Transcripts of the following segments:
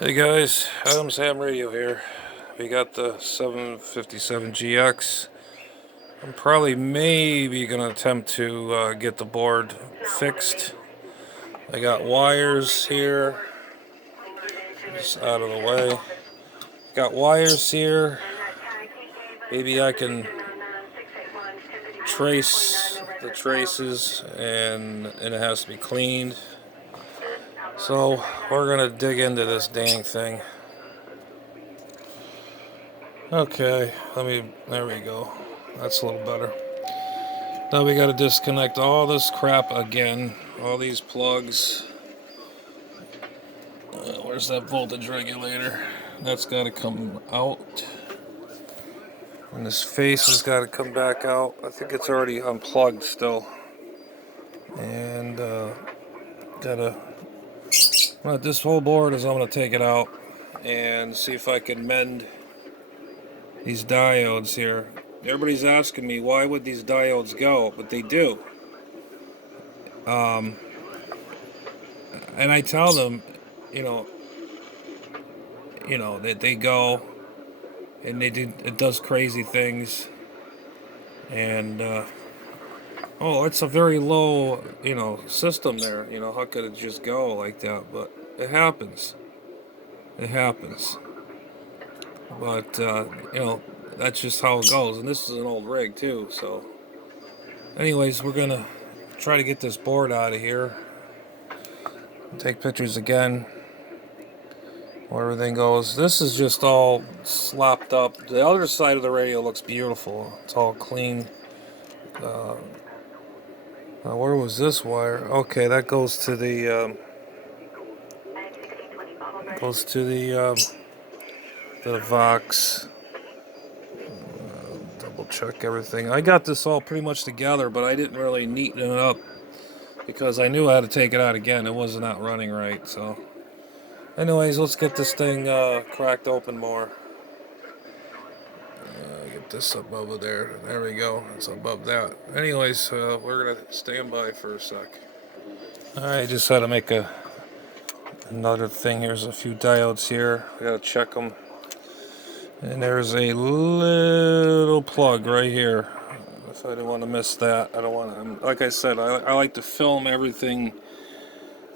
Hey guys, Adam's Ham Radio here. We got the 757GX. I'm probably maybe gonna attempt to get the board fixed. I got wires here, just out of the way. Got wires here. Maybe I can trace the traces and it has to be cleaned. So we're gonna dig into this dang thing. Okay, there we go. That's a little better. Now we gotta disconnect all this crap again. All these plugs. Where's that voltage regulator? That's gotta come out. And this face has gotta come back out. I think it's already unplugged still. And this whole board is I'm gonna take it out and see if I can mend these diodes here. Everybody's asking me why would these diodes go, but they do. And I tell them, you know, that they go and it does crazy things. And oh, it's a very low, system there. How could it just go like that? But it happens. It happens. But that's just how it goes. And this is an old rig too. So, anyways, we're gonna try to get this board out of here. Take pictures again. Where everything goes. This is just all slopped up. The other side of the radio looks beautiful. It's all clean. Where was this wire? Okay, that goes to the the Vox. Double check everything. I got this all pretty much together, but I didn't really neaten it up because I knew I had to take it out again. It was not running right. So, anyways, let's get this thing cracked open more. Get this up over there. There we go. It's above that. Anyways, we're gonna stand by for a sec. Alright, just had to make another thing. Here's a few diodes here. I gotta check them. And there's a little plug right here. If I didn't want to miss that, I don't want to. Like I said, I like to film everything.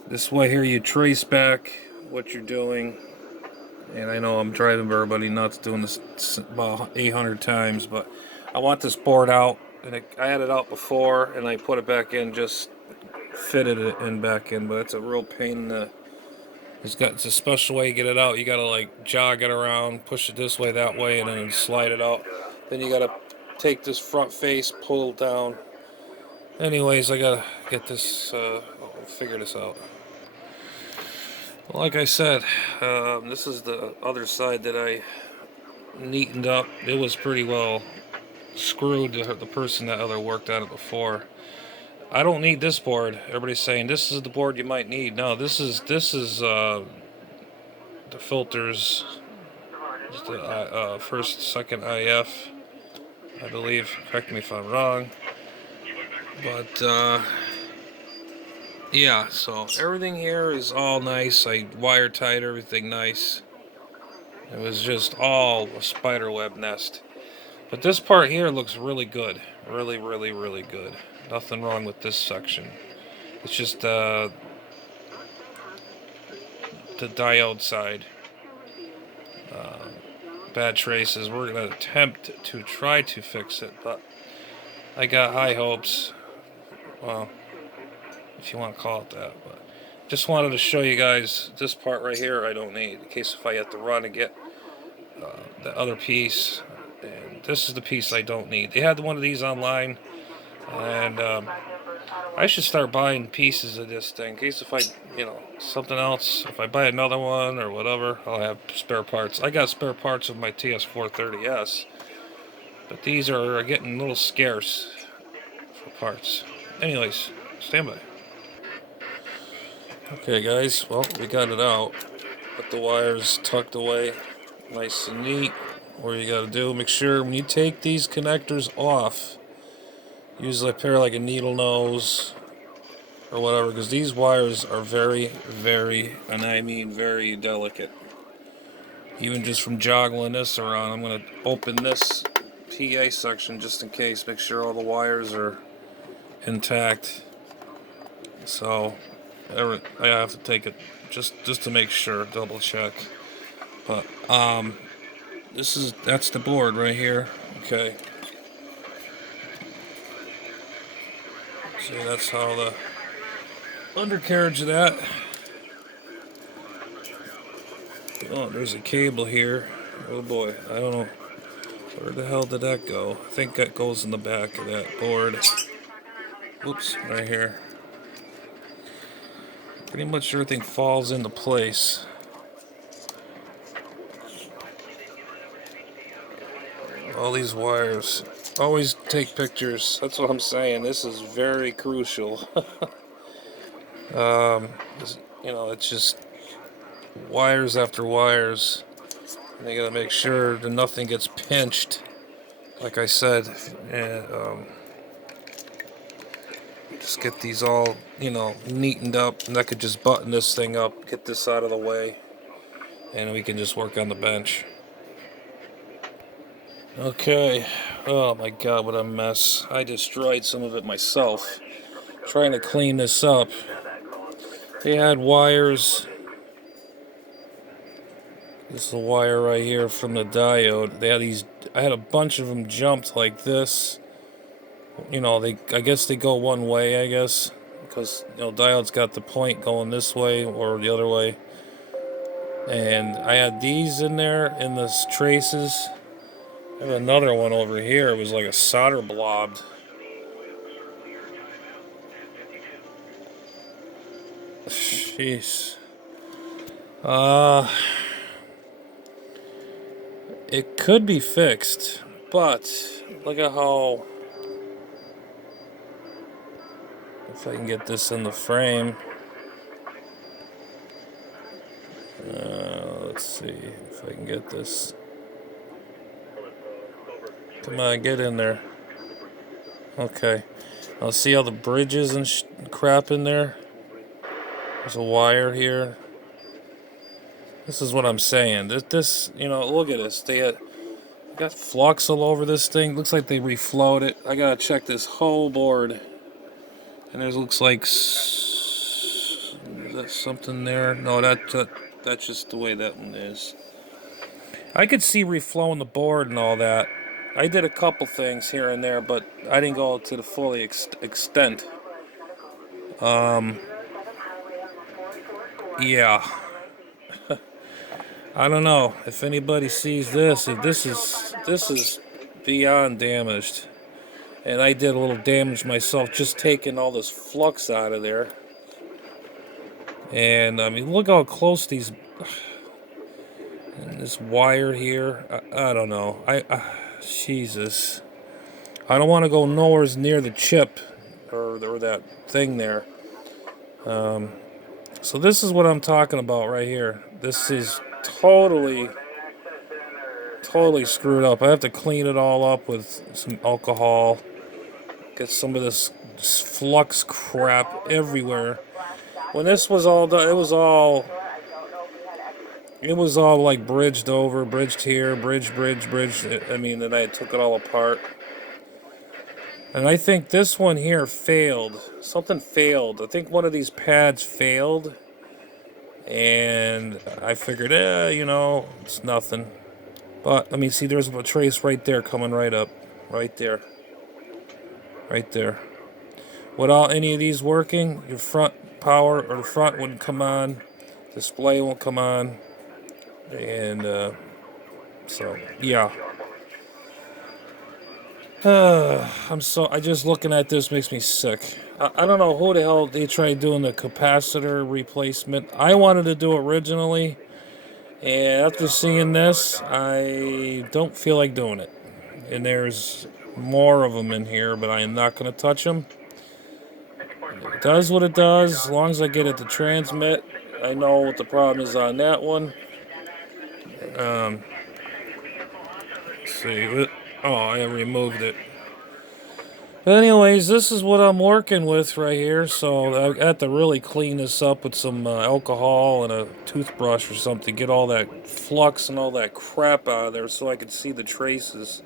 This way here, you trace back what you're doing. And I know I'm driving everybody nuts doing this about 800 times, but I want this board out. And I had it out before, and I put it back in, just fitted it in back in. But it's a real pain in the. It's a special way you get it out. You gotta like jog it around, push it this way, that way, and then slide it out. Then you gotta take this front face, pull it down. Anyways, I gotta get this, figure this out. Well, like I said, this is the other side that I neatened up. It was pretty well screwed. The person that worked on it before. I don't need this board. Everybody's saying this is the board you might need. No, this is the filters. The first, second IF, I believe. Correct me if I'm wrong. But yeah, so everything here is all nice. I wire tied everything nice. It was just all a spider web nest. But this part here looks really good. Really, really, really good. Nothing wrong with this section. It's just the diode side. Bad traces. We're going to attempt to try to fix it, but I got high hopes. Well, if you want to call it that. But just wanted to show you guys this part right here I don't need, in case if I have to run and get the other piece. And this is the piece I don't need. They had one of these online, and I should start buying pieces of this thing in case if I, something else, if I buy another one or whatever, I'll have spare parts. I got spare parts of my TS430S, but these are getting a little scarce for parts. Anyways, stand by. Okay guys, well, we got it out. Got the wires tucked away nice and neat. What you gotta do, make sure when you take these connectors off, use a pair like a needle nose or whatever, because these wires are very, very, and I mean very delicate. even just from joggling this around. I'm going to open this PA section just in case, make sure all the wires are intact. So I have to take it just to make sure, double check. But that's the board right here. Okay. See, that's how the undercarriage of that. Oh, there's a cable here. Oh boy, I don't know. Where the hell did that go? I think that goes in the back of that board. Oops, right here. Pretty much everything falls into place. All these wires. Always take pictures. That's what I'm saying. This is very crucial. It's just wires after wires. And you gotta make sure that nothing gets pinched. Like I said, and just get these all, neatened up. And I could just button this thing up, get this out of the way, and we can just work on the bench. Okay. Oh my God, what a mess. I destroyed some of it myself trying to clean this up. They had wires. This is the wire right here from the diode. They had these. I had a bunch of them jumped like this. I guess they go one way, I guess, because diode's got the point going this way or the other way. And I had these in there in the traces. I have another one over here. It was like a solder blob. Jeez. It could be fixed, but look at how. If I can get this in the frame. Let's see if I can get this. Come on, get in there. Okay. I'll see all the bridges and crap in there. There's a wire here. This is what I'm saying. This, look at this. They got flux all over this thing. Looks like they reflowed it. I gotta check this whole board. And there looks like that's something there. No, that's just the way that one is. I could see reflowing the board and all that. I did a couple things here and there, but I didn't go to the full extent. Yeah. I don't know if anybody sees this. If this is beyond damaged, and I did a little damage myself just taking all this flux out of there. And I mean, look how close these. And this wire here. I don't know. Jesus. I don't want to go nowhere near the chip or that thing there. So this is what I'm talking about right here. This is totally screwed up. I have to clean it all up with some alcohol. Get some of this flux crap everywhere. When this was all done, it was all like bridged here, bridged. I mean, then I took it all apart. And I think this one here failed. Something failed. I think one of these pads failed. And I figured, it's nothing. But, see, there's a trace right there coming right up. Right there. Right there. Without any of these working, your front power or the front wouldn't come on. Display won't come on. And, so, yeah. I just looking at this makes me sick. I don't know who the hell they tried doing the capacitor replacement. I wanted to do originally, and after seeing this, I don't feel like doing it. And there's more of them in here, but I am not going to touch them. It does what it does, as long as I get it to transmit. I know what the problem is on that one. Let's see. Oh, I removed it. But anyways, this is what I'm working with right here. So I have to really clean this up with some alcohol and a toothbrush or something. Get all that flux and all that crap out of there so I can see the traces.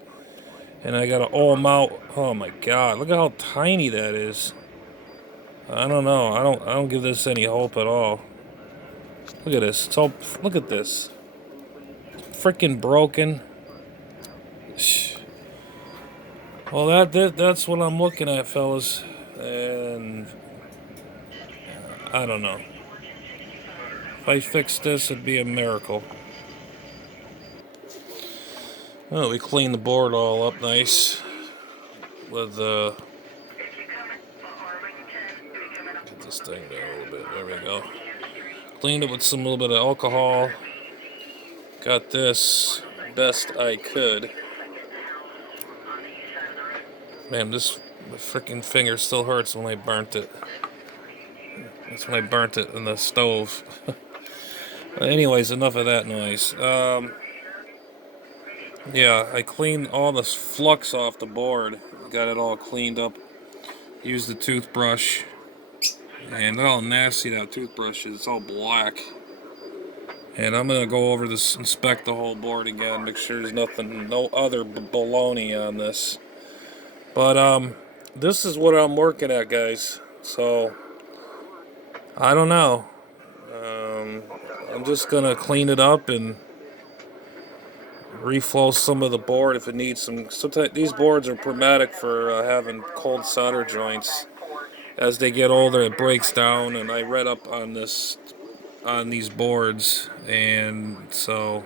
And I gotta oil them out. Oh my god, look at how tiny that is. I don't know. I don't give this any hope at all. Look at this. It's all, look at this. Freaking broken. Well, that's what I'm looking at, fellas. And I don't know. If I fix this, it'd be a miracle. Oh, we cleaned the board all up nice with get this thing down a little bit. There we go. Cleaned it with some little bit of alcohol. Got this best I could. Man, this freaking finger still hurts when I burnt it. That's when I burnt it in the stove. But anyways, enough of that noise. Yeah, I cleaned all the flux off the board. Got it all cleaned up. Used the toothbrush. And look how nasty that toothbrush is. It's all black. And I'm going to go over this, inspect the whole board again. Make sure there's nothing, no other baloney on this. But, this is what I'm working at, guys. So, I don't know. I'm just going to clean it up and reflow some of the board if it needs some. Sometimes these boards are problematic for having cold solder joints. As they get older, it breaks down, and I read up on this, on these boards, and so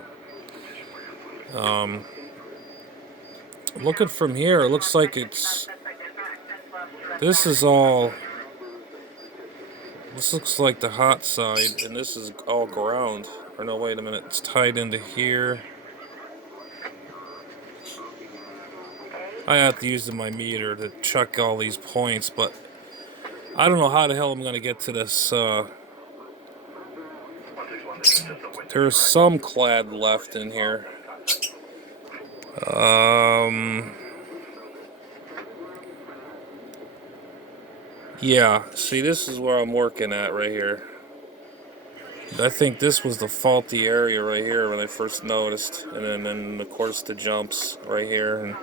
looking from here, it looks like it's, this is all, this looks like the hot side, and this is all ground. Or no, wait a minute, it's tied into here. I have to use my meter to check all these points, but I don't know how the hell I'm going to get to this. There's some clad left in here. Yeah, see, this is where I'm working at right here. I think this was the faulty area right here when I first noticed, and then of course the jumps right here. And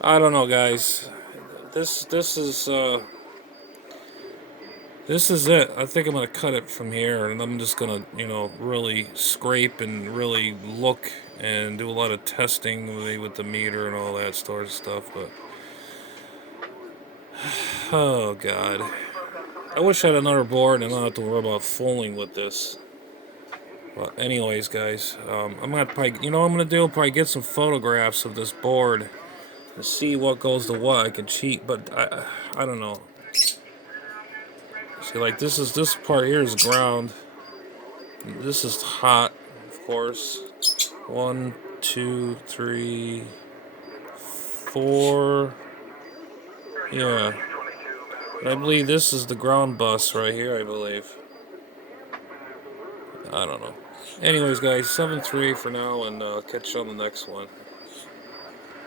I don't know, guys. This is it. I think I'm gonna cut it from here, and I'm just gonna, you know, really scrape and really look and do a lot of testing with the meter and all that sort of stuff. But oh god, I wish I had another board and I don't have to worry about fooling with this. But anyways, guys, I'm gonna probably, you know what I'm gonna do? Probably get some photographs of this board to see what goes to what. I can cheat, but I don't know. See, like this part here is ground. This is hot, of course. 1, 2, 3, 4. Yeah. And I believe this is the ground bus right here, I believe. I don't know. Anyways, guys, 7-3 for now, and catch you on the next one.